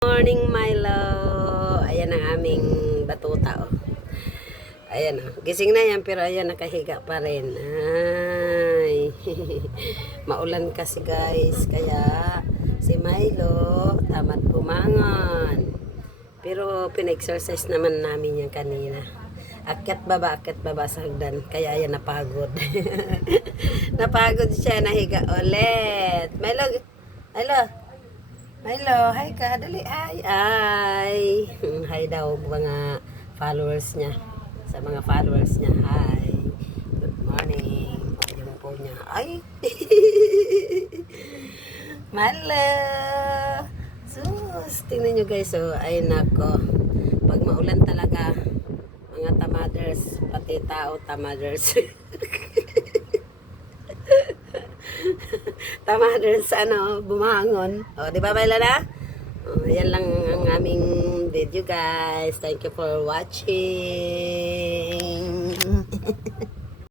Morning, Milo. Ayan ang aming batuta, oh. Ayan, oh. Gising na yan, pero ayan, nakahiga pa rin. Ay. Maulan kasi, guys. Kaya, si Milo, tamad bumangon. Pero, pina-exercise naman namin yan kanina. Akyat baba sa hagdan. Kaya, ayan, napagod. Napagod siya, nahiga ulit. Milo, Milo. Milo, hi ka, dali, ay. Hi daw mga followers niya. Sa mga followers niya, hi. Good morning. Yung po niya, ay. Milo. Sus, tingnan nyo guys, oh, ay nako. Pag maulan talaga, mga tamaders, pati tao tamaders. Tamaders, bumangon. O, di ba, Bailana? O, yan lang ang aming video, guys. Thank you for watching.